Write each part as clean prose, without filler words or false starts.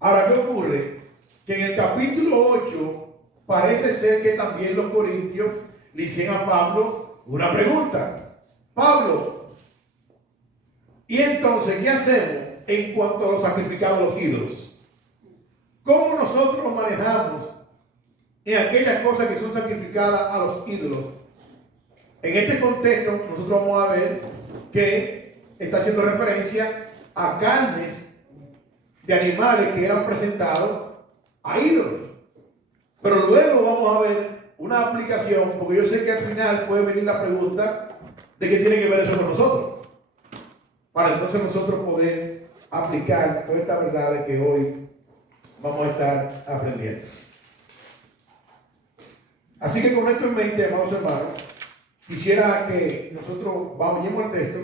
Ahora, ¿qué ocurre? Que en el capítulo 8 parece ser que también los corintios le hicieron a Pablo una pregunta. Pablo, ¿y entonces qué hacemos en cuanto a los sacrificados a los ídolos? ¿Cómo nosotros nos manejamos en aquellas cosas que son sacrificadas a los ídolos? En este contexto, nosotros vamos a ver que está haciendo referencia a carnes de animales que eran presentados a ídolos. Pero luego vamos a ver una aplicación, porque yo sé que al final puede venir la pregunta de qué tiene que ver eso con nosotros, para entonces nosotros poder aplicar toda esta verdad que hoy vamos a estar aprendiendo. Así que con esto en mente, amados hermanos, quisiera que nosotros vayamos al texto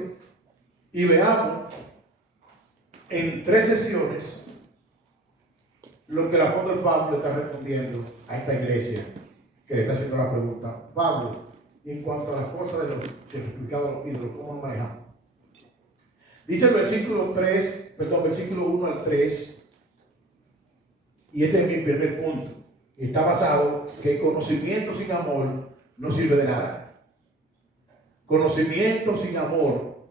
y veamos en 3 sesiones lo que el apóstol Pablo está respondiendo a esta iglesia que le está haciendo la pregunta. Pablo, en cuanto a las cosas de los sacrificados a los ídolos, ¿cómo nos manejamos? Dice el versículo 1 al 3, y este es mi primer punto. Está basado que el conocimiento sin amor no sirve de nada. Conocimiento sin amor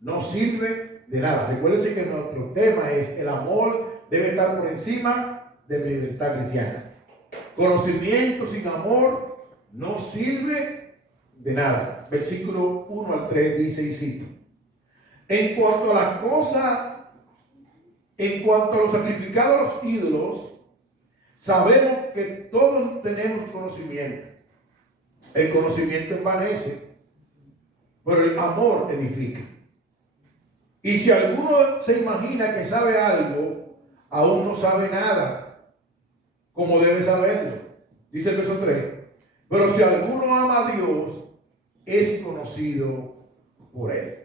no sirve de nada. Recuérdense que nuestro tema es el amor debe estar por encima de mi libertad cristiana. Conocimiento sin amor no sirve de nada. Versículo 1 al 3 dice y cito: en cuanto a las cosas, en cuanto a los sacrificados a los ídolos, sabemos que todos tenemos conocimiento. El conocimiento envanece, pero el amor edifica. Y si alguno se imagina que sabe algo, aún no sabe nada, como debe saberlo. Dice el verso 3. Pero si alguno ama a Dios, es conocido por él.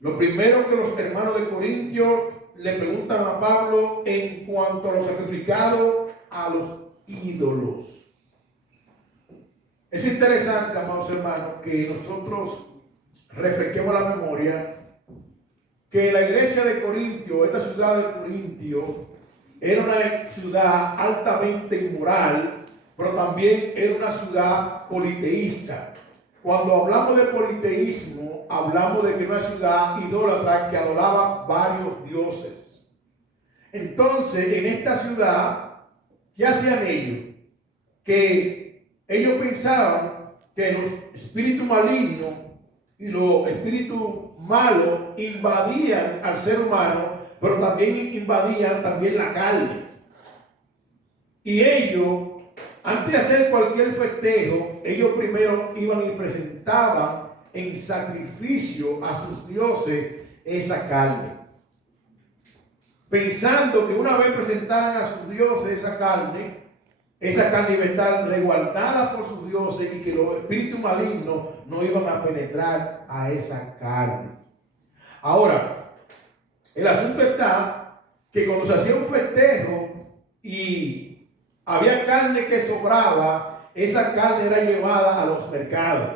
Lo primero que los hermanos de Corintios le preguntan a Pablo en cuanto a los sacrificados a los ídolos. Es interesante, amados hermanos, que nosotros refresquemos la memoria que la iglesia de Corintio, esta ciudad de Corintio, era una ciudad altamente inmoral, pero también era una ciudad politeísta. Cuando hablamos de politeísmo, hablamos de que era una ciudad idólatra que adoraba varios dioses. Entonces, en esta ciudad, ¿qué hacían ellos? Que ellos pensaban que los espíritus malignos y los espíritus malos invadían al ser humano, pero también invadían también la carne. Y ellos, antes de hacer cualquier festejo, ellos primero iban y presentaban en sacrificio a sus dioses esa carne, pensando que una vez presentaran a sus dioses esa carne iba a estar resguardada por sus dioses y que los espíritus malignos no iban a penetrar a esa carne. Ahora, el asunto está que cuando se hacía un festejo y había carne que sobraba, esa carne era llevada a los mercados.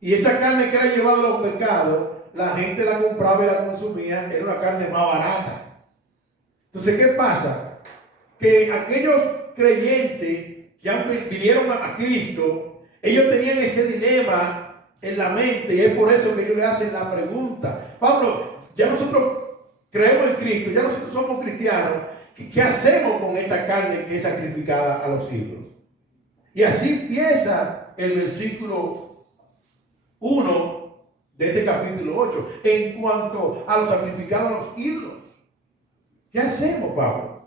Y esa carne que era llevada a los mercados, la gente la compraba y la consumía, era una carne más barata. Entonces, ¿qué pasa? Que aquellos creyentes que vinieron a Cristo, ellos tenían ese dilema en la mente, y es por eso que ellos le hacen la pregunta: Pablo, ya nosotros creemos en Cristo, ya nosotros somos cristianos, ¿qué hacemos con esta carne que es sacrificada a los ídolos? Y así empieza el versículo 1 de este capítulo 8, en cuanto a los sacrificados a los ídolos. ¿Qué hacemos, Pablo?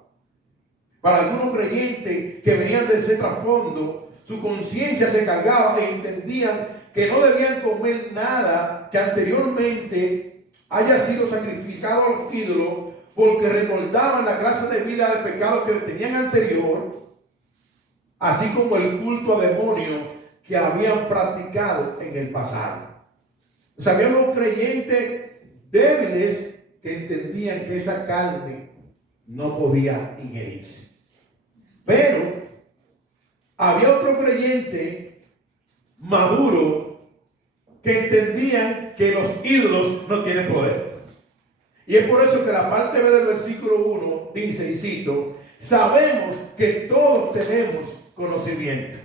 Para algunos creyentes que venían de ese trasfondo, su conciencia se cargaba e entendían que no debían comer nada que anteriormente haya sido sacrificado a los ídolos, porque recordaban la clase de vida de pecado que tenían anterior, así como el culto a demonios que habían practicado en el pasado. O sea, había unos creyentes débiles que entendían que esa carne no podía ingerirse. Pero había otro creyente maduro que entendían que los ídolos no tienen poder. Y es por eso que la parte B del versículo 1 dice, y cito, sabemos que todos tenemos conocimiento.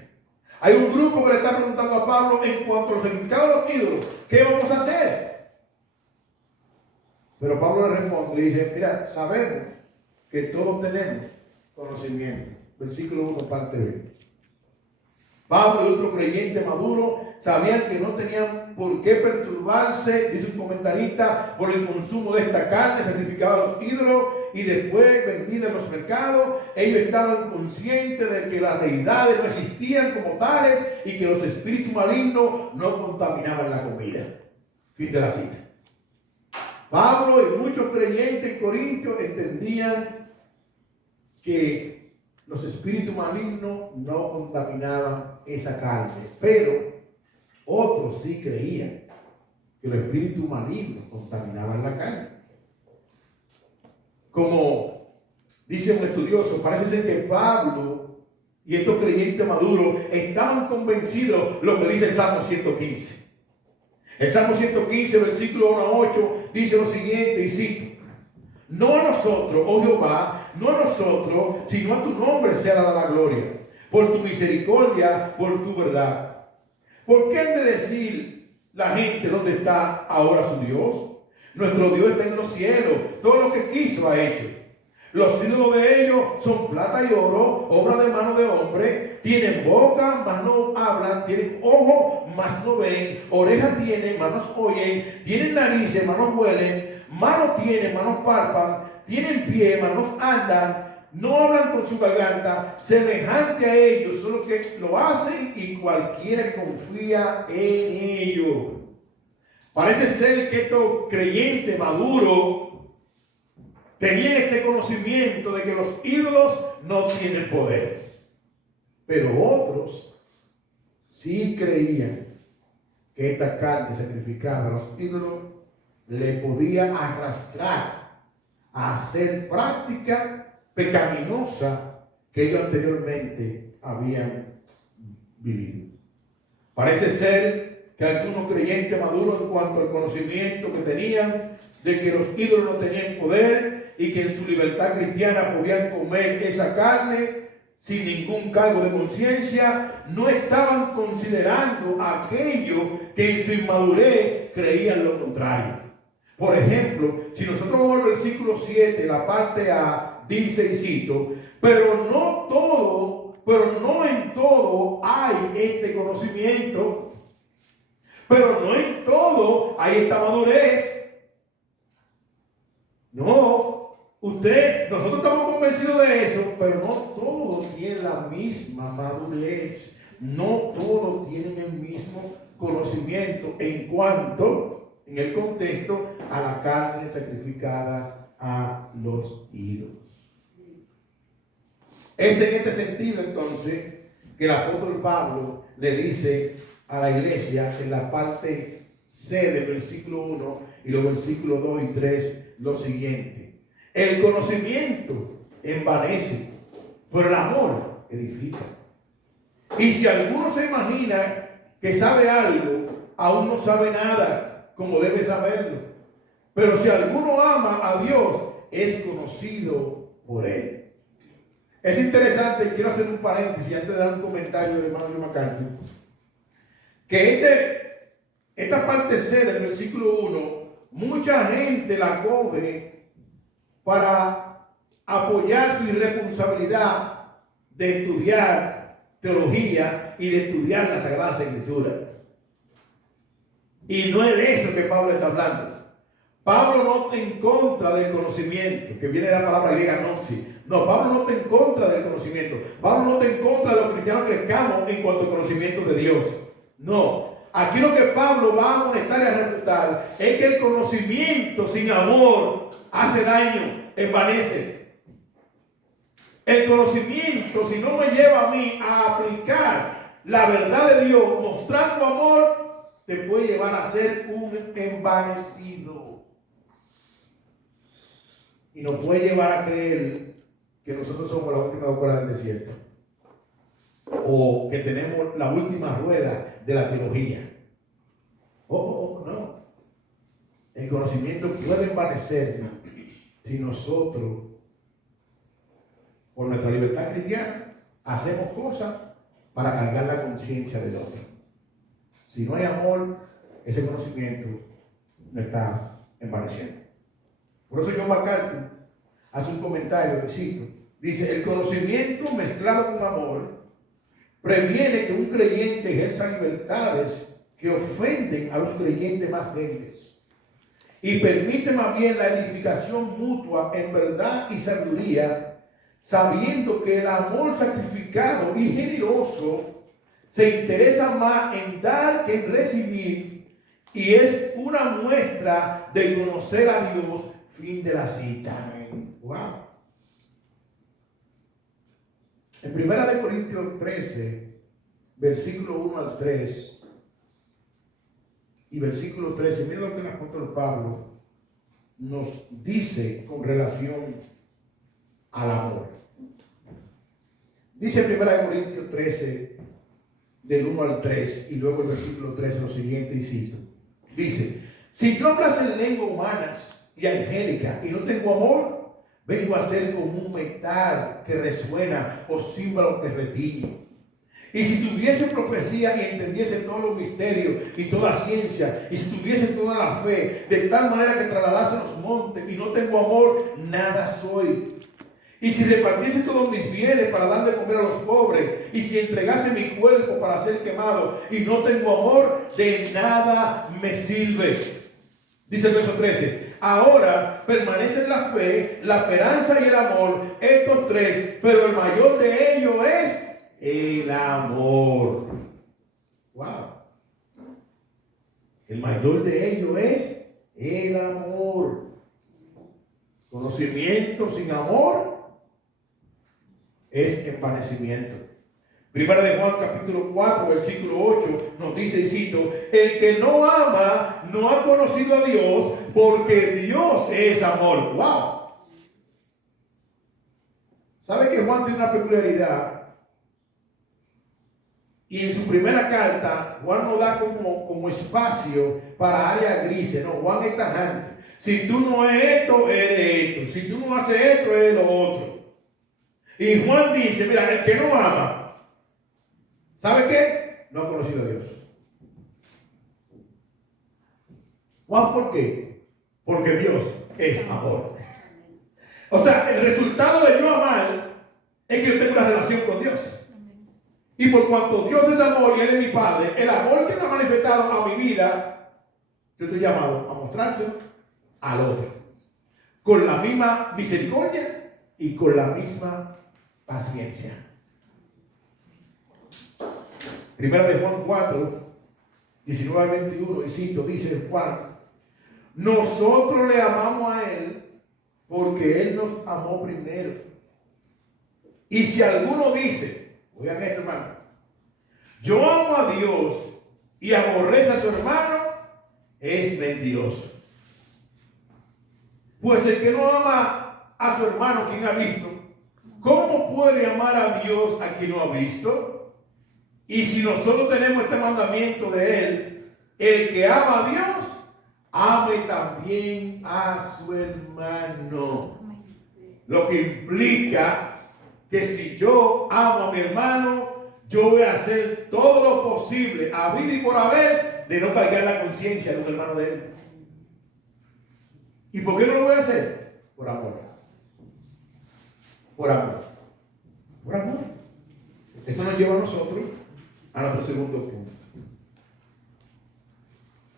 Hay un grupo que le está preguntando a Pablo en cuanto a los significados de los ídolos, ¿qué vamos a hacer? Pero Pablo le responde y dice, mira, sabemos que todos tenemos conocimiento. Versículo 1, parte B. Pablo y otro creyente maduro sabían que no tenían por qué perturbarse, dice un comentarista, por el consumo de esta carne sacrificada a los ídolos y después vendida en los mercados. Ellos estaban conscientes de que las deidades no existían como tales y que los espíritus malignos no contaminaban la comida. Fin de la cita. Pablo y muchos creyentes en Corintios entendían que los espíritus malignos no contaminaban esa carne, pero otros sí creían que los espíritus malignos contaminaban la carne. Como dice un estudioso, parece ser que Pablo y estos creyentes maduros estaban convencidos de lo que dice el Salmo 115. El Salmo 115, versículo 1 a 8, dice lo siguiente, y cito, no a nosotros, oh Jehová, no a nosotros, sino a tu nombre sea dada la gloria, por tu misericordia, por tu verdad. ¿Por qué han de decir la gente dónde está ahora su Dios? Nuestro Dios está en los cielos, todo lo que quiso ha hecho. Los ídolos de ellos son plata y oro, obra de mano de hombre. Tienen boca, mas no hablan. Tienen ojos, mas no ven. Orejas tienen, mas no oyen. Tienen narices, mas no huelen. Manos tienen, mas no palpan. Tienen pie, mas no andan. No hablan con su garganta. Semejante a ellos, solo que lo hacen y cualquiera que confía en ellos. Parece ser que estos creyentes maduros tenían este conocimiento de que los ídolos no tienen poder. Pero otros sí creían que esta carne sacrificada a los ídolos le podía arrastrar a hacer práctica pecaminosa que ellos anteriormente habían vivido. Parece ser que algunos creyentes maduros en cuanto al conocimiento que tenían de que los ídolos no tenían poder y que en su libertad cristiana podían comer esa carne sin ningún cargo de conciencia, no estaban considerando aquello que en su inmadurez creían lo contrario. Por ejemplo, si nosotros vamos al versículo 7, la parte A, dice y cito, pero no en todo hay este conocimiento, pero no en todo hay esta madurez. No, nosotros estamos convencidos de eso, pero no todos tienen la misma madurez, no todos tienen el mismo conocimiento en cuanto, en el contexto, a la carne sacrificada a los ídolos. Es en este sentido entonces que el apóstol Pablo le dice a la iglesia en la parte C del versículo 1 y los versículos 2 y 3 lo siguiente: el conocimiento envanece, pero el amor edifica. Y si alguno se imagina que sabe algo, aún no sabe nada como debe saberlo. Pero si alguno ama a Dios, es conocido por él. Es interesante, quiero hacer un paréntesis antes de dar un comentario del hermano John MacArthur, que esta parte C del versículo 1, mucha gente la coge para apoyar su irresponsabilidad de estudiar teología y de estudiar las Sagradas Escrituras. Y no es de eso que Pablo está hablando. Pablo no está en contra del conocimiento, que viene de la palabra griega noxi. No, Pablo no está en contra del conocimiento. Pablo no está en contra de los cristianos que crezcamos en cuanto al conocimiento de Dios. No. Aquí lo que Pablo va a amonestar y a refutar es que el conocimiento sin amor hace daño, envanece. El conocimiento, si no me lleva a mí a aplicar la verdad de Dios mostrando amor, te puede llevar a ser un envanecido. Y nos puede llevar a creer que nosotros somos la última Coca-Cola del desierto. O que tenemos la última rueda de la teología. No. El conocimiento puede envanecernos si nosotros, por nuestra libertad cristiana, hacemos cosas para cargar la conciencia del otro. Si no hay amor, ese conocimiento no está envaneciendo. Por eso John MacArthur hace un comentario, cito, dice: el conocimiento mezclado con amor previene que un creyente ejerza libertades que ofenden a los creyentes más débiles y permite más bien la edificación mutua en verdad y sabiduría, sabiendo que el amor sacrificado y generoso se interesa más en dar que en recibir, y es una muestra de conocer a Dios. Fin de la cita. Wow. En 1 Corintios 13, versículo 1 al 3 y versículo 13, miren lo que el apóstol Pablo nos dice con relación al amor. Dice 1 Corintios 13, del 1 al 3, y luego el versículo 13, lo siguiente, y cito. Dice: si yo hablase en lenguas humanas y angélica y no tengo amor, vengo a ser como un metal que resuena o címbalo que retiñe. Y si tuviese profecía y entendiese todos los misterios y toda ciencia, y si tuviese toda la fe, de tal manera que trasladase los montes y no tengo amor, nada soy. Y si repartiese todos mis bienes para dar de comer a los pobres, y si entregase mi cuerpo para ser quemado y no tengo amor, de nada me sirve. Dice el verso 13: ahora permanecen la fe, la esperanza y el amor, estos tres, pero el mayor de ellos es el amor. Wow. El mayor de ellos es el amor. Conocimiento sin amor es envanecimiento. Primera de Juan capítulo 4 versículo 8 nos dice, y cito: el que no ama no ha conocido a Dios, porque Dios es amor. Wow. ¿Sabe que Juan tiene una peculiaridad? Y en su primera carta, Juan no da como espacio para áreas grises. No, Juan es tajante. Si tú no eres esto, eres esto. Si tú no haces esto, eres lo otro. Y Juan dice, mira, el que no ama, ¿sabe qué? No ha conocido a Dios. Juan, ¿por qué? Porque Dios es amor. O sea, el resultado de yo amar es que yo tengo una relación con Dios. Y por cuanto Dios es amor y Él es mi Padre, el amor que me ha manifestado a mi vida, yo estoy llamado a mostrárselo al otro. Con la misma misericordia y con la misma paciencia. Primera de Juan 4, 19 al 21, y cito, dice Juan: nosotros le amamos a Él porque Él nos amó primero. Y si alguno dice, oigan esto, hermano, yo amo a Dios y aborrece a su hermano, es mentiroso. Pues el que no ama a su hermano, quien ha visto, ¿cómo puede amar a Dios a quien no ha visto? Y si nosotros tenemos este mandamiento de Él, el que ama a Dios, ame también a su hermano. Lo que implica que si yo amo a mi hermano, yo voy a hacer todo lo posible, a vida y por haber, de no cargar la conciencia de un hermano de él. ¿Y por qué no lo voy a hacer? Por amor. Por amor. Por amor. Eso nos lleva a nosotros a nuestro segundo punto.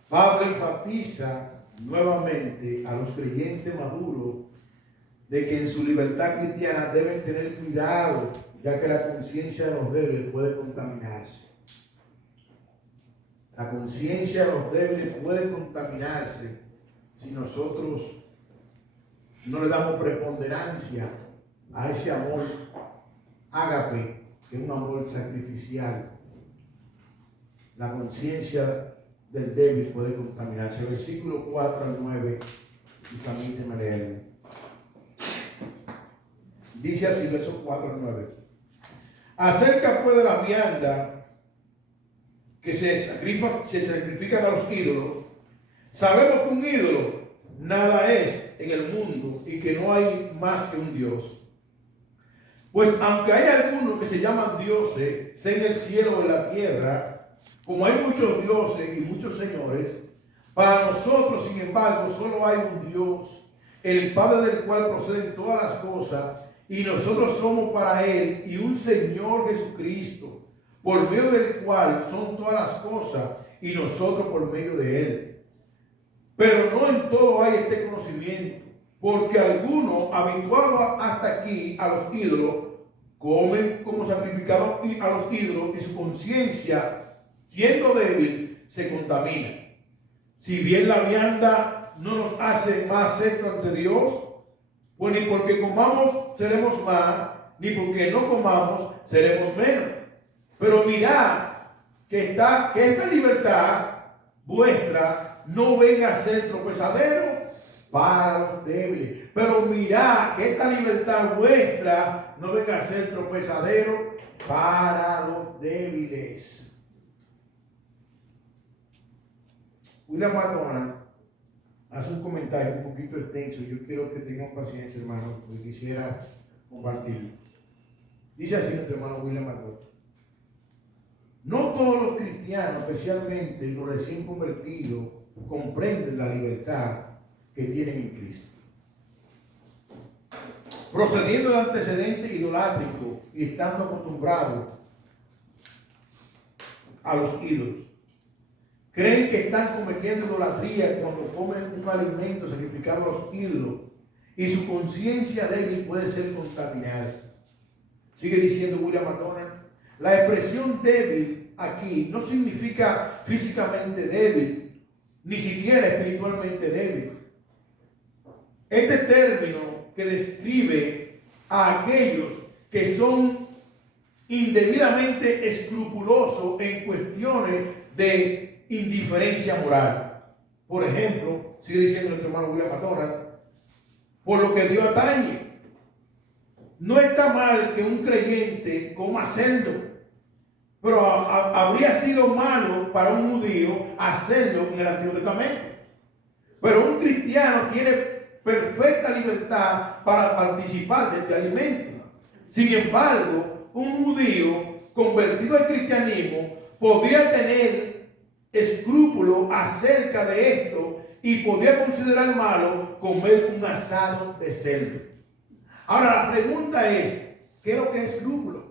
Pablo enfatiza nuevamente a los creyentes maduros de que en su libertad cristiana deben tener cuidado, ya que la conciencia de los débiles puede contaminarse. La conciencia de los débiles puede contaminarse si nosotros no le damos preponderancia a ese amor ágape, que es un amor sacrificial. La conciencia del débil puede contaminarse. Versículo 4 al 9, y permíteme leerlo. Dice así, versos 4 al 9. Acerca pues de la vianda que se sacrifican a los ídolos, sabemos que un ídolo nada es en el mundo y que no hay más que un Dios. Pues aunque hay algunos que se llaman dioses, sea en el cielo o en la tierra, como hay muchos dioses y muchos señores, para nosotros, sin embargo, solo hay un Dios, el Padre del cual proceden todas las cosas, y nosotros somos para Él, y un Señor Jesucristo, por medio del cual son todas las cosas, y nosotros por medio de Él. Pero no en todo hay este conocimiento, porque algunos, habituados hasta aquí a los ídolos, comen como sacrificado a los ídolos, y su conciencia, siendo débil, se contamina. Si bien la vianda no nos hace más aceptos ante Dios, pues ni porque comamos seremos más, ni porque no comamos seremos menos. Pero mirad que esta libertad vuestra no venga a ser tropezadero para los débiles. Pero mirad que esta libertad vuestra no venga a ser tropezadero para los débiles. William McDonald hace un comentario un poquito extenso. Yo quiero que tengan paciencia, hermano, porque quisiera compartirlo. Dice así nuestro hermano William McDonald: no todos los cristianos, especialmente los recién convertidos, comprenden la libertad que tienen en Cristo. Procediendo de antecedentes idolátricos y estando acostumbrados a los ídolos, creen que están cometiendo idolatría cuando comen un alimento sacrificado a los ídolos, y su conciencia débil puede ser contaminada. Sigue diciendo William McDonald: la expresión débil aquí no significa físicamente débil, ni siquiera espiritualmente débil. Este término que describe a aquellos que son indebidamente escrupulosos en cuestiones de indiferencia moral. Por ejemplo, sigue diciendo nuestro hermano William McDonald, por lo que Dios atañe. No está mal que un creyente coma cerdo, pero habría sido malo para un judío hacerlo en el Antiguo Testamento. Pero un cristiano tiene perfecta libertad para participar de este alimento. Sin embargo, un judío convertido al cristianismo podría tener escrúpulos acerca de esto y podría considerar malo comer un asado de cerdo. Ahora la pregunta es, ¿qué es lo que es escrúpulo?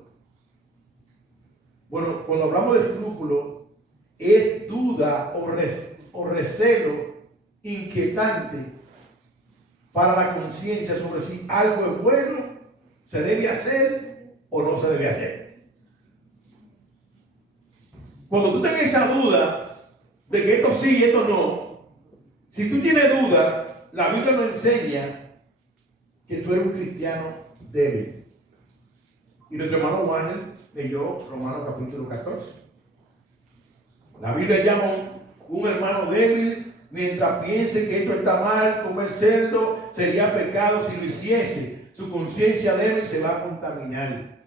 Bueno, cuando hablamos de escrúpulo, es duda o recelo inquietante para la conciencia sobre si algo es bueno, se debe hacer o no se debe hacer. Cuando tú tengas esa duda de que esto sí y esto no, si tú tienes duda, la Biblia nos enseña que tú eres un cristiano débil. Y nuestro hermano Juan leyó Romanos capítulo 14. La Biblia llama un hermano débil mientras piense que esto está mal, comer cerdo sería pecado si lo hiciese. Su conciencia débil se va a contaminar.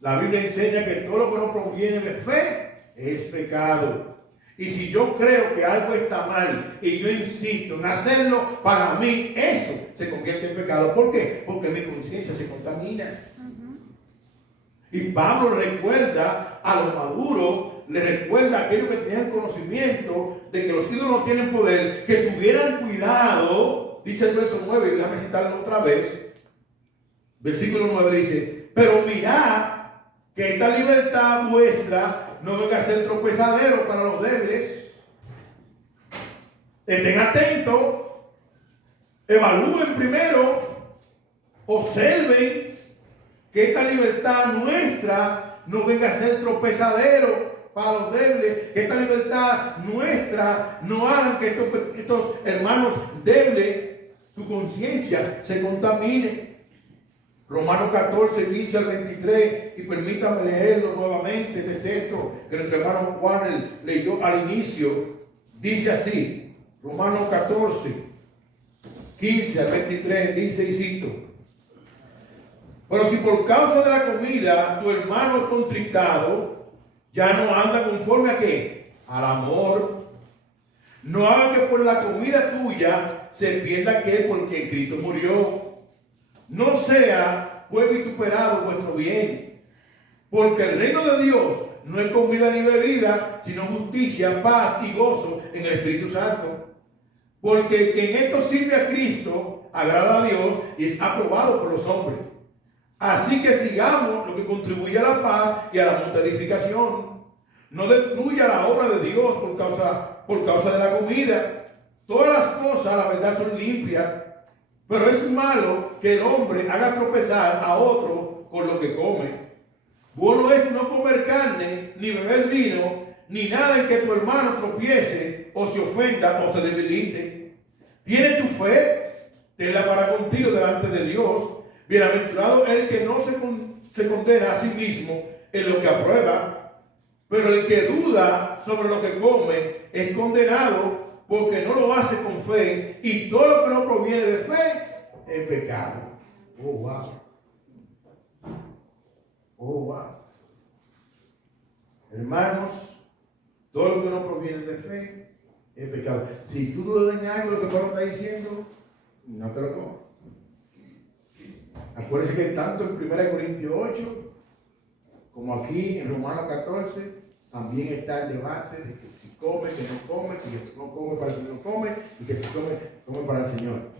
La Biblia enseña que todo lo que no proviene de fe es pecado. Y si yo creo que algo está mal y yo insisto en hacerlo, para mí eso se convierte en pecado. ¿Por qué? Porque mi conciencia se contamina. Y Pablo recuerda a los maduros, le recuerda a aquellos que tenían conocimiento de que los ídolos no tienen poder, que tuvieran cuidado, dice el verso 9, y déjame citarlo otra vez. Versículo 9 dice: pero mirad que esta libertad vuestra no venga a ser tropezadero para los débiles. Estén atentos, evalúen primero, observen que esta libertad nuestra no venga a ser tropezadero para los débiles, que esta libertad nuestra no haga que estos hermanos débiles, su conciencia se contamine. Romanos 14, 15 al 23, y permítame leerlo nuevamente, este texto que nuestro hermano Juan leyó al inicio. Dice así, Romanos 14, 15 al 23, dice y cito: pero si por causa de la comida tu hermano es contristado, ya no anda conforme a ¿qué? Al amor. No haga que por la comida tuya se pierda aquel por quien Cristo murió. No sea pues vituperado vuestro bien, porque el reino de Dios no es comida ni bebida, sino justicia, paz y gozo en el Espíritu Santo. Porque quien esto sirve a Cristo, agrada a Dios y es aprobado por los hombres. Así que sigamos lo que contribuye a la paz y a la mutua edificación. No destruya la obra de Dios por causa de la comida. Todas las cosas, la verdad, son limpias, pero es malo que el hombre haga tropezar a otro con lo que come. Bueno es no comer carne, ni beber vino, ni nada en que tu hermano tropiece, o se ofenda, o se debilite. ¿Tienes tu fe? Tenla para contigo delante de Dios. Bienaventurado el que no se condena a sí mismo en lo que aprueba, pero el que duda sobre lo que come es condenado porque no lo hace con fe, y todo lo que no proviene de fe es pecado. Oh, wow. Oh, wow. Hermanos, todo lo que no proviene de fe es pecado. Si tú dudas en algo, lo que Pablo está diciendo, no te lo comas. Acuérdense que tanto en 1 Corintios 8 como aquí en Romanos 14 también está el debate de que si come, que no come, que no come para el Señor no come, y que si come, come para el Señor.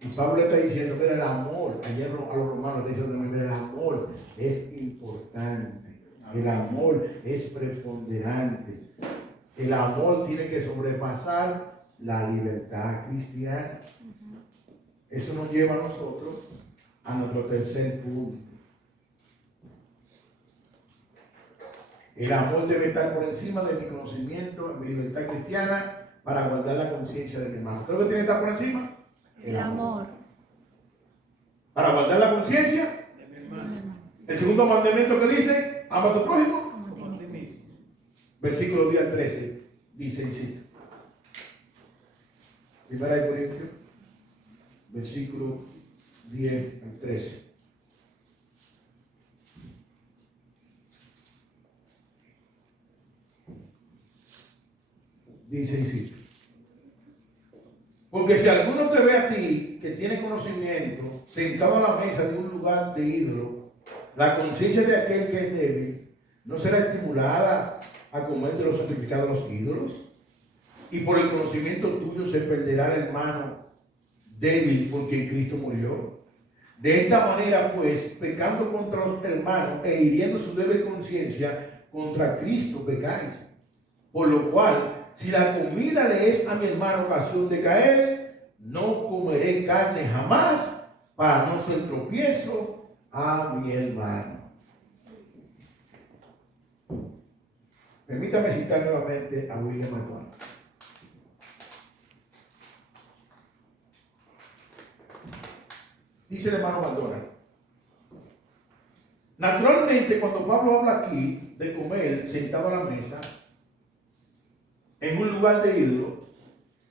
Y Pablo está diciendo, mira, el amor, ayer a los romanos está diciendo, mira, el amor es importante, el amor es preponderante, el amor tiene que sobrepasar la libertad cristiana. Eso nos lleva a nosotros a nuestro tercer punto. El amor debe estar por encima de mi conocimiento, de mi libertad cristiana, para guardar la conciencia de mi hermano. ¿Qué es lo que tiene que estar por encima? El amor. Para guardar la conciencia de mi hermano. El segundo mandamiento que dice, ama a tu prójimo como a ti mismo. Versículo 10 al 13 dice y cita. Primera de Corintios, versículo 10 al 13. Dice y cita. Porque si alguno te ve a ti, que tiene conocimiento, sentado a la mesa de un lugar de ídolo, la conciencia de aquel que es débil no será estimulada a comer de los sacrificados a los ídolos. Y por el conocimiento tuyo se perderá el hermano débil por quien Cristo murió. De esta manera, pues, pecando contra los hermanos e hiriendo su débil conciencia, contra Cristo pecáis. Por lo cual, si la comida le es a mi hermano ocasión de caer, no comeré carne jamás para no ser tropiezo a mi hermano. Permítame citar nuevamente a William McDonald. Dice el hermano McDonald: naturalmente, cuando Pablo habla aquí de comer sentado a la mesa en un lugar de ídolo,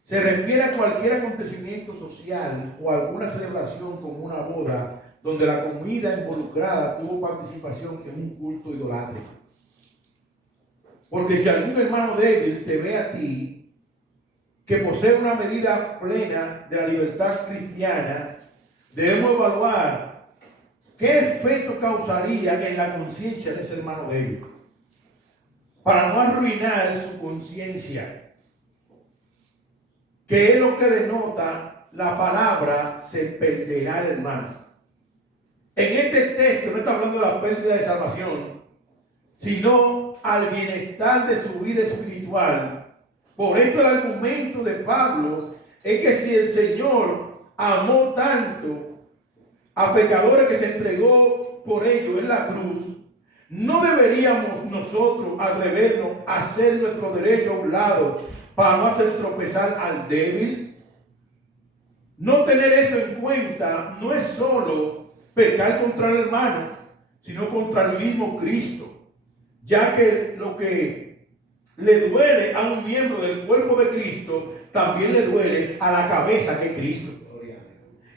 se refiere a cualquier acontecimiento social o alguna celebración como una boda donde la comida involucrada tuvo participación en un culto idolátrico. Porque si algún hermano débil te ve a ti, que posee una medida plena de la libertad cristiana, debemos evaluar qué efecto causaría en la conciencia de ese hermano débil, para no arruinar su conciencia, que es lo que denota la palabra se perderá el hermano. En este texto no está hablando de la pérdida de salvación, sino al bienestar de su vida espiritual. Por esto el argumento de Pablo es que si el Señor amó tanto a pecadores que se entregó por ellos en la cruz, ¿no deberíamos nosotros atrevernos a hacer nuestro derecho a un lado para no hacer tropezar al débil? No tener eso en cuenta no es solo pecar contra el hermano, sino contra el mismo Cristo, ya que lo que le duele a un miembro del cuerpo de Cristo, también le duele a la cabeza que es Cristo.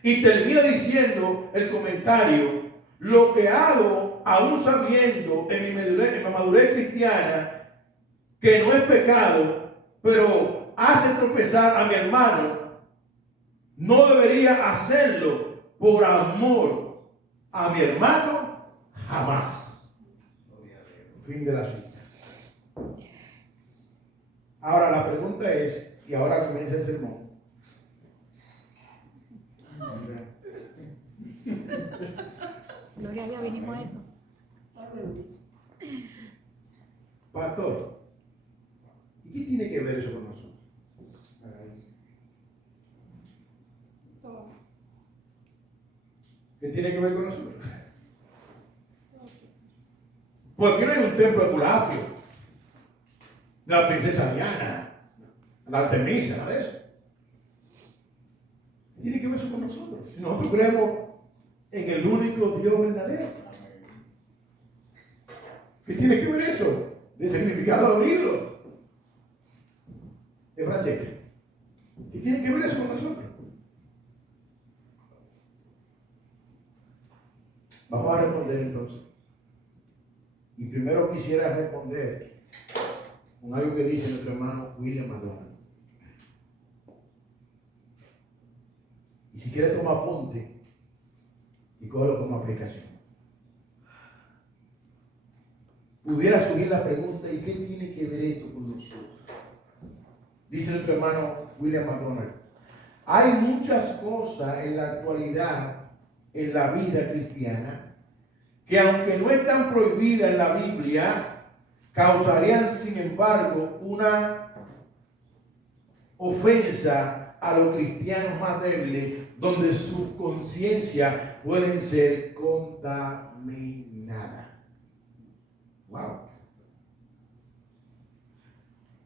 Y termina diciendo el comentario: lo que hago, aún sabiendo en mi madurez cristiana, que no es pecado, pero hace tropezar a mi hermano, no debería hacerlo por amor a mi hermano jamás. Fin de la cita. Ahora la pregunta es, y ahora comienza el sermón. Gloria a Dios, vinimos a eso. Pastor, ¿y qué tiene que ver eso con nosotros? ¿Qué tiene que ver con nosotros? ¿Por qué no hay un templo de Esculapio? De la princesa Diana, la Artemisa, nada de eso. ¿Qué tiene que ver eso con nosotros? Si nosotros creemos en el único Dios verdadero. ¿Qué tiene que ver eso? De significado de los libros de Francesca. ¿Qué tiene que ver eso con nosotros? Vamos a responder entonces. Y primero quisiera responder con algo que dice nuestro hermano William McDonald. Y si quiere toma apunte y cógelo como aplicación. Pudiera surgir la pregunta, ¿y qué tiene que ver esto con nosotros? Dice nuestro hermano William McDonald. Hay muchas cosas en la actualidad, en la vida cristiana, que aunque no están prohibidas en la Biblia, causarían sin embargo una ofensa a los cristianos más débiles, donde sus conciencias pueden ser contaminadas. Wow.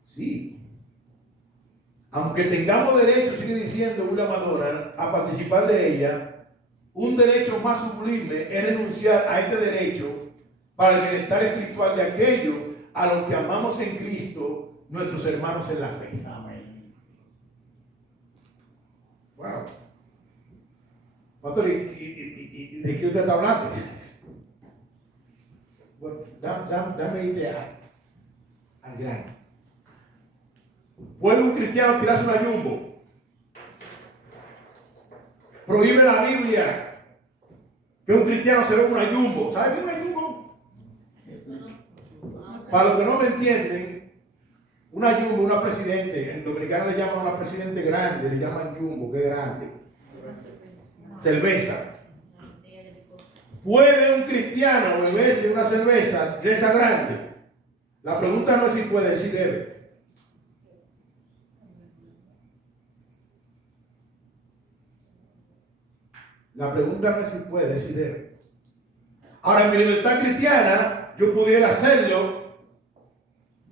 Sí. Aunque tengamos derecho, sigue diciendo William McDonald, a participar de ella, un derecho más sublime es renunciar a este derecho para el bienestar espiritual de aquellos a los que amamos en Cristo, nuestros hermanos en la fe. Amén. Wow. Pastor, ¿y de qué usted está hablando? Bueno, dame idea al grano. ¿Puede un cristiano tirarse una jumbo? Prohíbe la Biblia que un cristiano se vea una jumbo. ¿Sabe qué es una jumbo? Para los que no me entienden, una jumbo, una presidente, en dominicano le llaman a una presidente grande, le llaman jumbo, que es grande. Cerveza. ¿Puede un cristiano beberse una cerveza de esa grande? La pregunta no es si puede, es si debe. La pregunta no es si puede, es si debe. Ahora, en mi libertad cristiana, yo pudiera hacerlo,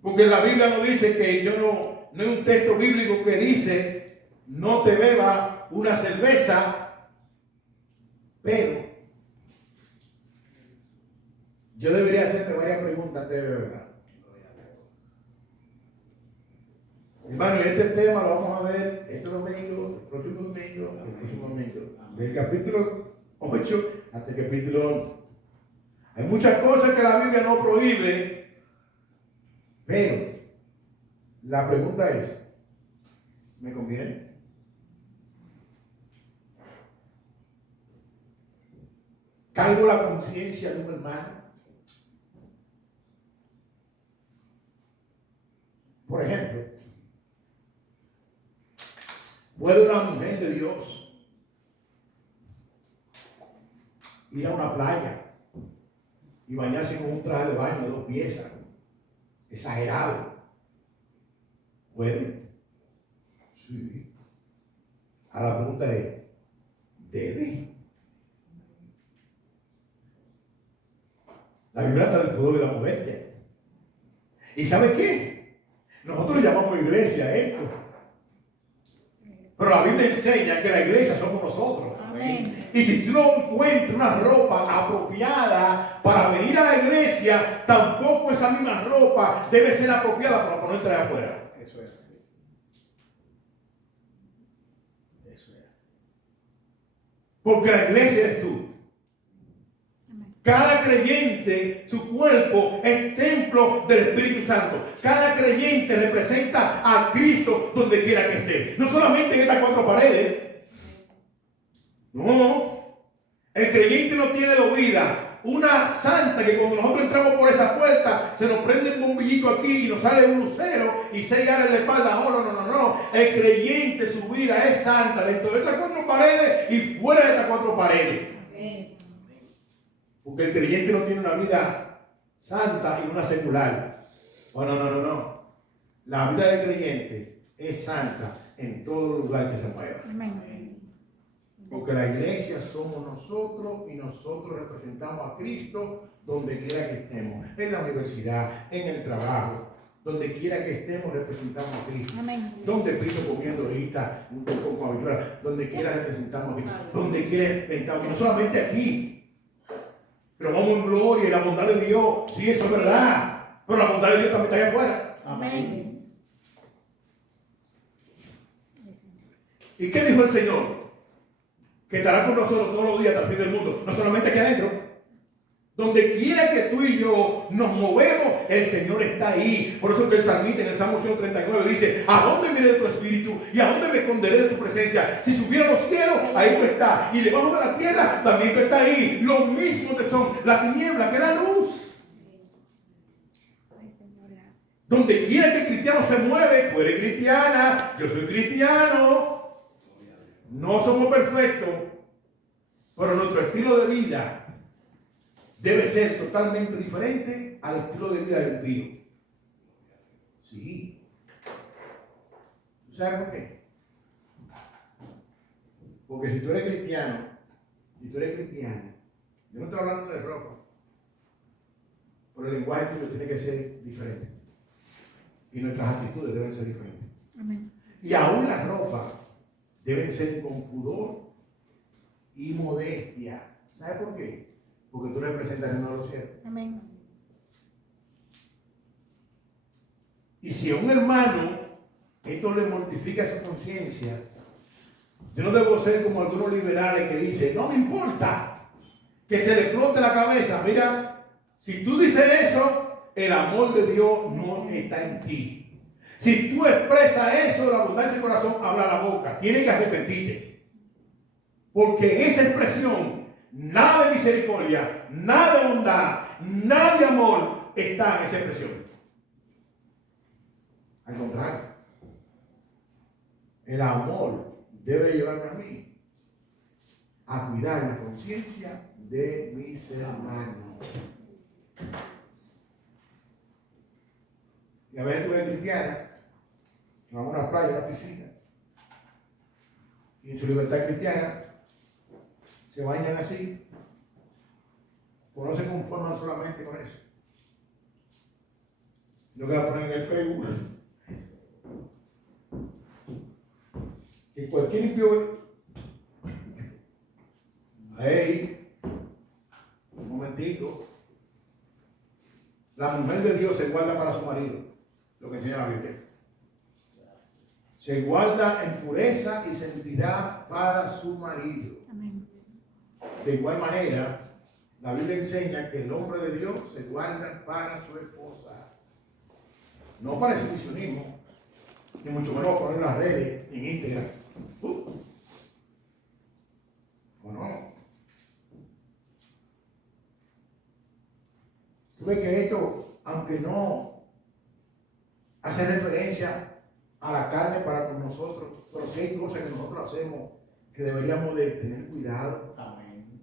porque la Biblia no dice que no hay un texto bíblico que dice, no te beba una cerveza, pero yo debería hacerte varias preguntas antes de beber. Hermano, este tema lo vamos a ver este domingo, el próximo domingo, del capítulo 8 hasta el capítulo 11. Hay muchas cosas que la Biblia no prohíbe, pero la pregunta es, ¿me conviene? ¿Cargo la conciencia de un hermano? Por ejemplo, ¿puede una mujer de Dios ir a una playa y bañarse con un traje de baño de 2 piezas? Exagerado. ¿Puede? Sí. Ahora la pregunta es, ¿debe? La Biblia habla del pudor de la mujer. ¿Y sabe qué? Nosotros le llamamos iglesia a esto. Pero la Biblia enseña que la iglesia somos nosotros. Amén. Y si tú no encuentras una ropa apropiada para venir a la iglesia, tampoco esa misma ropa debe ser apropiada para ponerte allá afuera. Eso es así. Eso es así. Porque la iglesia eres tú. Cada creyente, su cuerpo es templo del Espíritu Santo. Cada creyente representa a Cristo donde quiera que esté. No solamente en estas cuatro paredes. No. El creyente no tiene dos vidas. Una santa que cuando nosotros entramos por esa puerta se nos prende un bombillito aquí y nos sale un lucero y 6 alas en la espalda. Oh, no. El creyente, su vida es santa dentro de estas cuatro paredes y fuera de estas cuatro paredes. Porque el creyente no tiene una vida santa y una secular. Oh, no. La vida del creyente es santa en todo lugar que se mueva. Amén. Porque la iglesia somos nosotros y nosotros representamos a Cristo donde quiera que estemos. En la universidad, en el trabajo, donde quiera que estemos representamos a Cristo. Amén. Donde Cristo comiendo ahorita, un poco con habichuela, donde quiera representamos a Cristo. Donde quiera representamos, y no solamente aquí. Pero vamos en gloria y la bondad de Dios. Sí, eso es verdad. Pero la bondad de Dios también está allá afuera. Amén. ¿Y qué dijo el Señor? Que estará con nosotros todos los días hasta el fin del mundo. No solamente aquí adentro. Donde quiera que tú y yo nos movemos, el Señor está ahí. Por eso que el salmista en el Salmo 139 dice: ¿a dónde miré de tu espíritu? ¿Y a dónde me esconderé de tu presencia? Si subiera a los cielos, ahí tú estás. Y debajo de la tierra, también tú estás ahí. Lo mismo te son la tiniebla que la luz. Ay, Señor, gracias. Donde quiera que el cristiano se mueve, tú eres cristiana, yo soy cristiano. No somos perfectos, pero nuestro estilo de vida debe ser totalmente diferente al estilo de vida del tío. Sí. ¿Tú sabes por qué? Porque si tú eres cristiano, yo no estoy hablando de ropa, pero el lenguaje tuyo tiene que ser diferente. Y nuestras actitudes deben ser diferentes. Amén. Y aún la ropa deben ser con pudor y modestia. ¿Sabes por qué? Porque tú representas el reino de los cielos. Amén. Y si a un hermano esto le mortifica su conciencia, yo no debo ser como algunos liberales que dicen: no me importa que se le explote la cabeza. Mira, si tú dices eso, el amor de Dios no está en ti. Si tú expresas eso, la abundancia del corazón habla la boca. Tienes que arrepentirte. Porque en esa expresión, nada de misericordia, nada de bondad, nada de amor está en esa expresión. Al contrario, el amor debe llevarme a mí a cuidar la conciencia de mis hermanos. Y a veces tú ves cristianas que van a una playa, a una piscina, y en su libertad cristiana se bañan así, o no se conforman solamente con eso, sino que la ponen en el Facebook. Y cualquier limpio, ahí, un momentito, la mujer de Dios se guarda para su marido, lo que enseña la Biblia. Se guarda en pureza y santidad para su marido. Amén. De igual manera, la Biblia enseña que el hombre de Dios se guarda para su esposa. No para exhibicionismo, ni mucho menos poner en las redes, en Instagram. ¿O no? Tú ves que esto, aunque no hace referencia a la carne para con nosotros, pero sí hay cosas que nosotros hacemos que deberíamos de tener cuidado. Amén.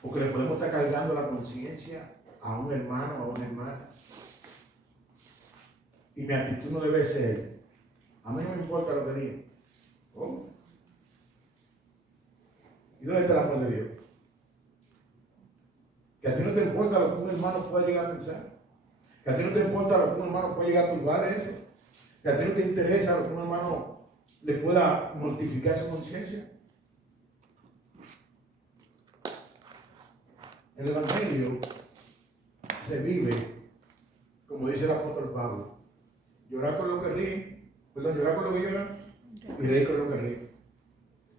Porque le podemos estar cargando la conciencia a un hermano o a una hermana. Y mi actitud no debe ser: a mí no me importa lo que digan. ¿Cómo? ¿Y dónde está el amor de Dios? Que a ti no te importa lo que un hermano pueda llegar a pensar. Que a ti no te importa lo que un hermano pueda llegar a turbar eso. Que a ti no te interesa lo que un hermano le pueda mortificar su conciencia. El Evangelio se vive, como dice el apóstol Pablo: llorar con lo que ríen, llorar con lo que lloran y reír con lo que ríen.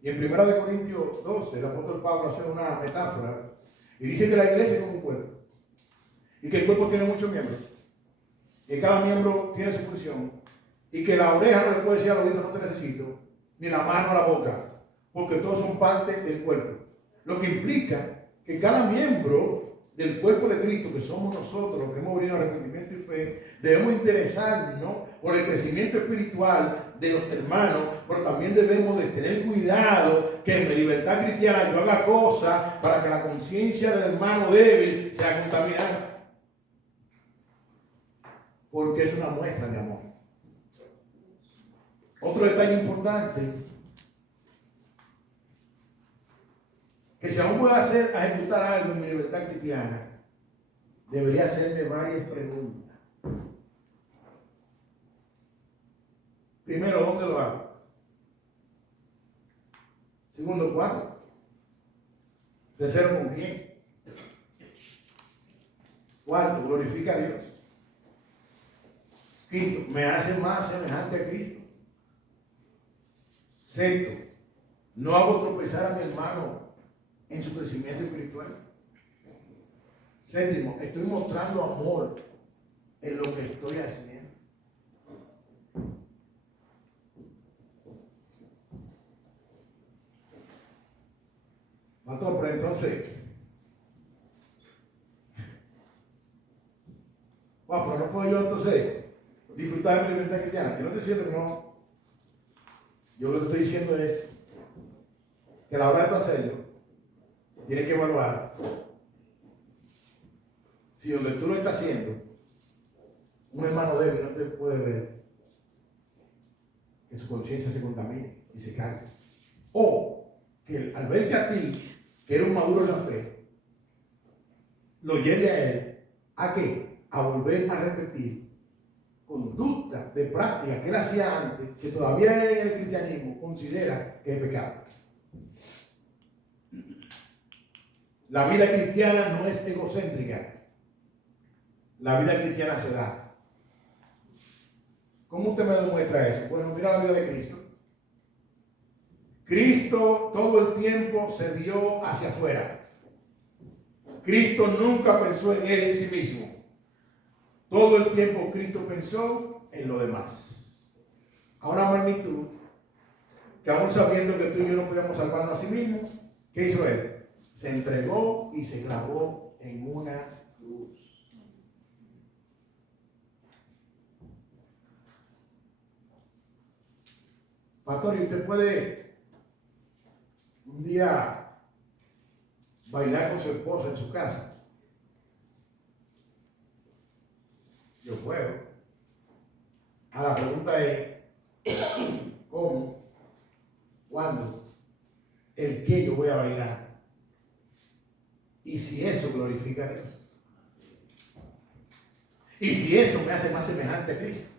Y en 1 Corintios 12, el apóstol Pablo hace una metáfora Y dice que la iglesia es como un cuerpo. Y que el cuerpo tiene muchos miembros. Y cada miembro tiene su función. Y que la oreja no le puede decir a la oído no te necesito. Ni la mano a la boca. Porque todos son parte del cuerpo. Lo que implica que cada miembro del cuerpo de Cristo, que somos nosotros, los que hemos venido al arrepentimiento y fe, debemos interesarnos por el crecimiento espiritual de los hermanos, pero también debemos de tener cuidado que en la libertad cristiana yo haga cosas para que la conciencia del hermano débil sea contaminada. Porque es una muestra de amor. Otro detalle importante, que si aún puedo hacer a ejecutar algo en mi libertad cristiana, debería hacerme varias preguntas. Primero, ¿dónde lo hago? Segundo, ¿cuándo? Tercero, ¿con quién? Cuarto, glorifica a Dios. Quinto, me hace más semejante a Cristo. Sexto, no hago tropezar a mi hermano en su crecimiento espiritual. Séptimo, estoy mostrando amor en lo que estoy haciendo. Pastor, pero entonces, pero no puedo yo entonces disfrutar de mi libertad cristiana. Yo no estoy diciendo que no. Yo lo que estoy diciendo es que a la hora de hacerlo, tienes que evaluar si donde tú lo estás haciendo, un hermano débil no te puede ver, que su conciencia se contamine y se caiga. O que al verte a ti, que eres un maduro en la fe, lo lleve a él, ¿a qué? A volver a repetir conducta de práctica que él hacía antes, que todavía en el cristianismo considera que es pecado. La vida cristiana no es egocéntrica. La vida cristiana se da. ¿Cómo usted me demuestra eso? Bueno, mira la vida de Cristo. Cristo todo el tiempo se dio hacia afuera. Cristo nunca pensó en él en sí mismo. Todo el tiempo Cristo pensó en lo demás. A una magnitud que aún sabiendo que tú y yo no podíamos salvarnos a sí mismos, ¿qué hizo él? Se entregó y se clavó en una cruz. Pastor, ¿y usted puede un día bailar con su esposa en su casa? Yo puedo. La pregunta es, ¿cómo? ¿Cuándo? ¿El qué yo voy a bailar? Y si eso glorifica a Dios. Y si eso me hace más semejante a Cristo.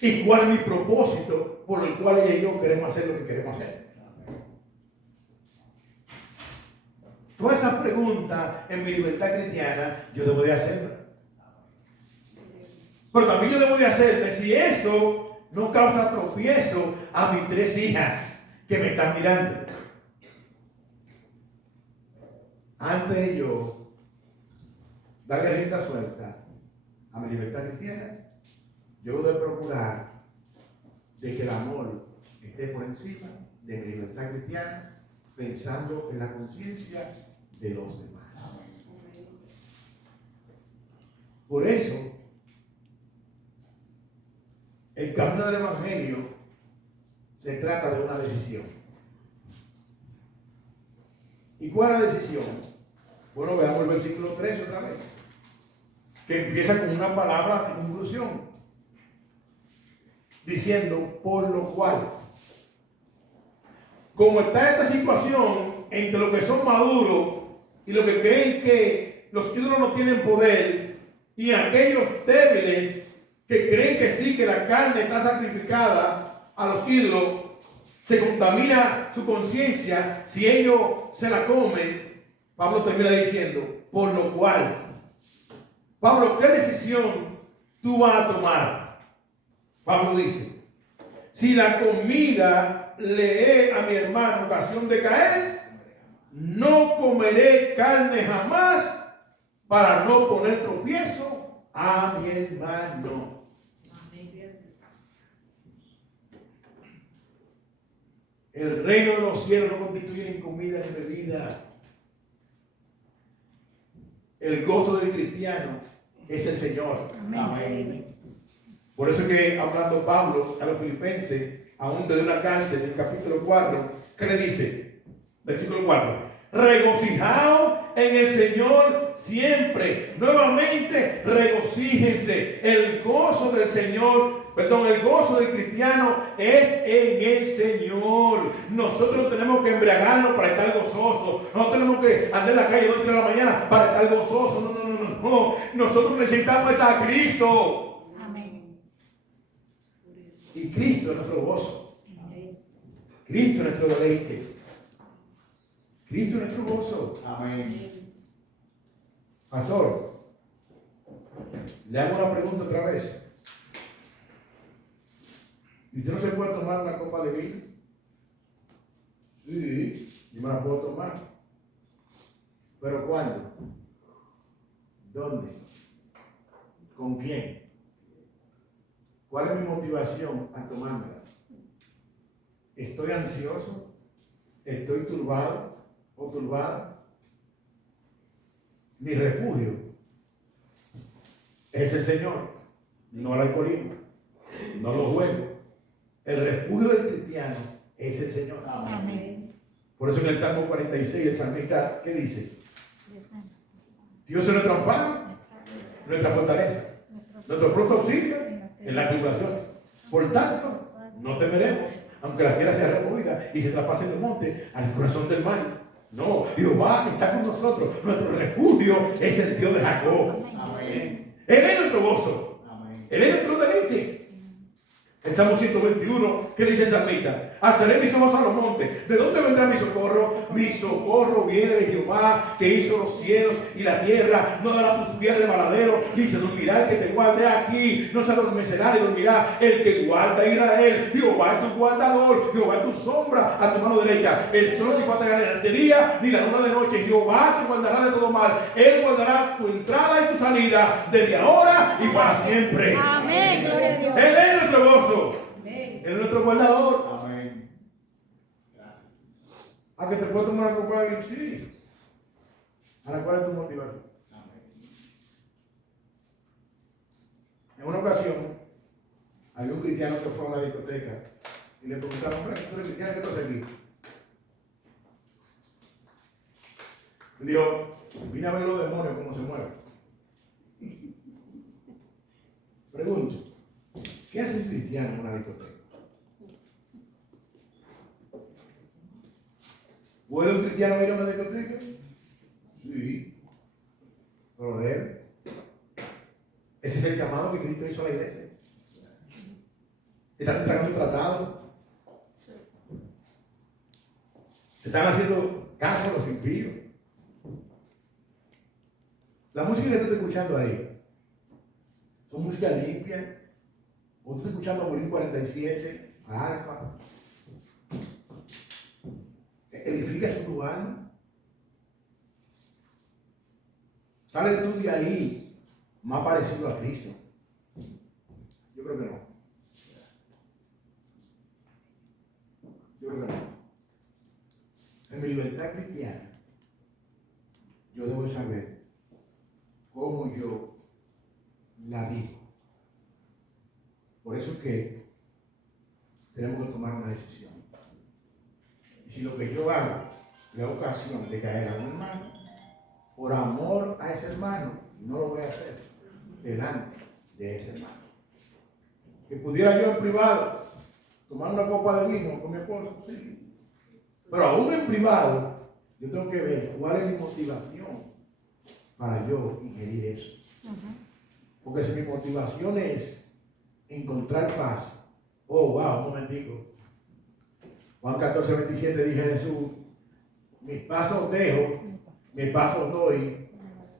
¿Y cuál es mi propósito por el cual ella y yo queremos hacer lo que queremos hacer? Todas esas preguntas en mi libertad cristiana yo debo de hacerlas. Pero también yo debo de hacerme si eso no causa tropiezo a mis 3 hijas que me están mirando. Antes de yo darle rienda suelta a mi libertad cristiana, yo debo de procurar de que el amor esté por encima de mi libertad cristiana, pensando en la conciencia de los demás. Por eso, el camino del Evangelio se trata de una decisión. ¿Y cuál es la decisión? Bueno, veamos el versículo 13 otra vez, que empieza con una palabra de conclusión, diciendo, por lo cual, como está esta situación entre los que son maduros y los que creen que los ídolos no tienen poder, y aquellos débiles que creen que sí, que la carne está sacrificada a los ídolos, se contamina su conciencia si ellos se la comen. Pablo termina diciendo, por lo cual. Pablo, ¿qué decisión tú vas a tomar? Pablo dice, si la comida le es a mi hermano ocasión de caer, no comeré carne jamás para no poner tropiezo a mi hermano. El reino de los cielos no constituye ni comida ni bebida. El gozo del cristiano es el Señor. Amén. Por eso es que hablando Pablo a los filipenses, aún desde una cárcel, en el capítulo 4, ¿qué le dice? Versículo 4. Regocijaos en el Señor siempre. Nuevamente, regocíjense. El gozo del Señor, el gozo del cristiano es en el Señor. Nosotros tenemos que embriagarnos para estar gozosos. No tenemos que andar en la calle 2 de la mañana para estar gozosos. No. Nosotros necesitamos es a Cristo. Amén. Y Cristo es nuestro gozo. Cristo es nuestro deleite. Cristo es nuestro gozo. Amén. Pastor, le hago una pregunta otra vez. ¿Y usted no se puede tomar una copa de vino? Sí, yo me la puedo tomar. ¿Pero cuándo? ¿Dónde? ¿Con quién? ¿Cuál es mi motivación a tomármela? ¿Estoy ansioso? ¿Estoy turbado o turbada? Mi refugio es el Señor, no el alcoholismo, no los juegos. El refugio del cristiano es el Señor. Amén. Por eso en el Salmo 46, el salmista, ¿qué dice? Dios es nuestro amparo, nuestra fortaleza, nuestro pronto auxilio en la tribulación. Por tanto, no temeremos, aunque la tierra sea removida y se traspasen los montes al corazón del mar. No, Jehová está con nosotros. Nuestro refugio es el Dios de Jacob. Amén. Él es nuestro gozo. Amén. Él es nuestro deleite. El Salmo 121, ¿qué dice el salmista? Alzaré mis ojos a los montes. ¿De dónde vendrá mi socorro? Mi socorro viene de Jehová, que hizo los cielos y la tierra. No dará tus pies resbaladero, ni se dormirá el que te guarde aquí. No se adormecerá ni dormirá el que guarda a Israel. Jehová es tu guardador. Jehová es tu sombra a tu mano derecha. El sol no te faltará de día, ni la luna de noche. Jehová te guardará de todo mal. Él guardará tu entrada y tu salida, desde ahora y para siempre. Amén. Gloria a Dios. Él es nuestro gozo. Amén. Él es nuestro guardador. Amén. Gracias. ¿A que te puedo tomar una copa de vino? Sí. ¿A la cual es tu motivación? Amén. En una ocasión, había un cristiano que fue a una discoteca y le preguntaron, ¿tú eres cristiano? ¿Qué tú haces aquí? Y dijo, vine a ver los demonios cómo se mueven. Pregunto, ¿qué hace un cristiano en una discoteca? ¿Puede un cristiano ir a una discoteca? Sí. Pero debe. Ese es el llamado que Cristo hizo a la iglesia. Están entregando tratados. Están haciendo caso a los impíos. La música que tú estás escuchando ahí son música limpia. O tú estás escuchando a Bolín 47, a Alfa. Edifica su alma. Sales tú de ahí más parecido a Cristo. Yo creo que no. Yo creo que no. En mi libertad cristiana, yo debo saber cómo yo la vivo. Por eso es que tenemos que tomar una decisión. Y si lo que yo hago le da ocasión de caer a un hermano, por amor a ese hermano, no lo voy a hacer delante de ese hermano. Que pudiera yo en privado tomar una copa de vino con mi esposo, sí. Pero aún en privado, yo tengo que ver cuál es mi motivación para yo ingerir eso. Porque si mi motivación es encontrar paz, oh, wow, un momentico. Juan 14, 27 dice Jesús, mis pasos dejo, mis pasos doy.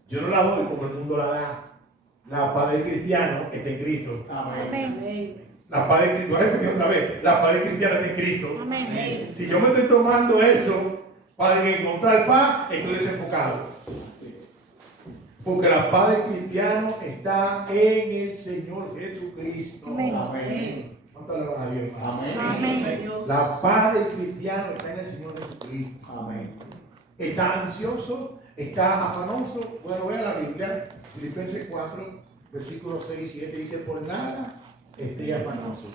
Yo no la doy como el mundo la da. La paz del cristiano está en Cristo. Amén. La paz de Cristo, voy a repetir otra vez, la paz del cristiano está en Cristo. Amén. Si yo me estoy tomando eso Para encontrar paz, estoy desenfocado. Porque la paz del cristiano está en el Señor Jesucristo. Amén. Amén. ¿Cuánto le va a Dios? Amén. Amén. La paz del cristiano está en el Señor Jesucristo. Amén. Está ansioso, está afanoso. Bueno, vea la Biblia, Filipenses 4, versículos 6 y 7, dice: por nada esté afanoso,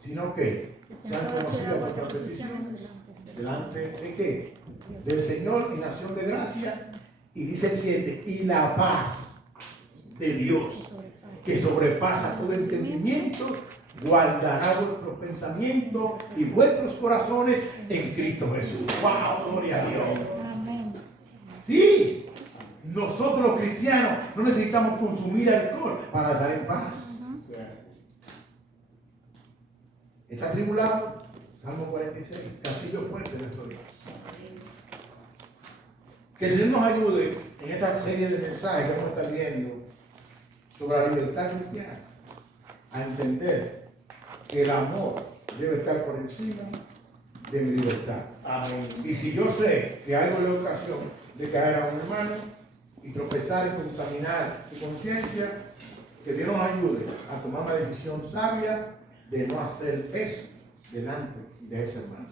sino que sean conocidas vuestras peticiones delante de qué? Del Señor en acción de gracia. Y dice el 7, y la paz de Dios, que sobrepasa todo entendimiento, guardará vuestros pensamientos y vuestros corazones en Cristo Jesús. ¡Wow! Gloria a Dios. Amén. Sí, nosotros los cristianos no necesitamos consumir alcohol para estar en paz. ¿Está tribulado? Salmo 46, castillo fuerte de nuestro Dios. Que el Señor nos ayude en esta serie de mensajes que vamos a estar viendo sobre la libertad cristiana a entender que el amor debe estar por encima de mi libertad. Amén. Y si yo sé que algo le ocasión de caer a un hermano y tropezar y contaminar su conciencia, que Dios nos ayude a tomar una decisión sabia de no hacer eso delante de ese hermano.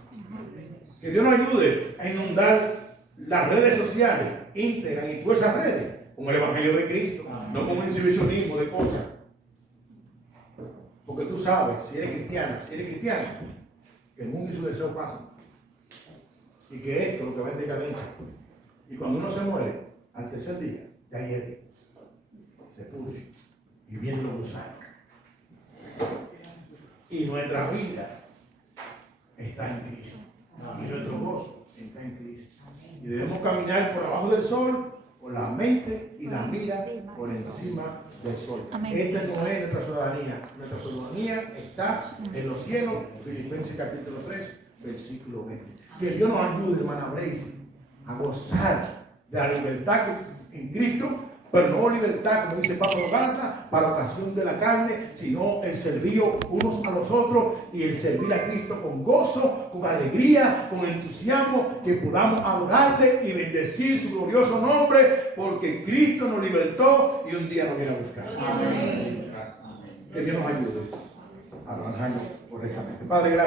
Que Dios nos ayude a inundar las redes sociales, Instagram y todas esas redes con el Evangelio de Cristo, no con un exhibicionismo de cosas. Porque tú sabes, si eres cristiano, que el mundo y su deseo pasan. Y que esto es lo que va en decadencia. Y cuando uno se muere, al tercer día, ya hiede, se pudre y vienen los gusanos. Y nuestra vida está en Cristo. Y nuestro gozo está en Cristo. Y debemos caminar por abajo del sol, con la mente y la mira por encima del sol. Amén. Esta no es nuestra ciudadanía. Nuestra ciudadanía está en los cielos. Filipenses capítulo 3, versículo 20. Que Dios nos ayude, hermana Bracy, a gozar de la libertad en Cristo, pero no libertad, como dice Pablo Gálatas, para ocasión de la carne, sino el servir unos a los otros y el servir a Cristo con gozo, con alegría, con entusiasmo, que podamos adorarle y bendecir su glorioso nombre, porque Cristo nos libertó y un día nos viene a buscar. Amén. Que Dios nos ayude a trabajar correctamente. Padre, gracias.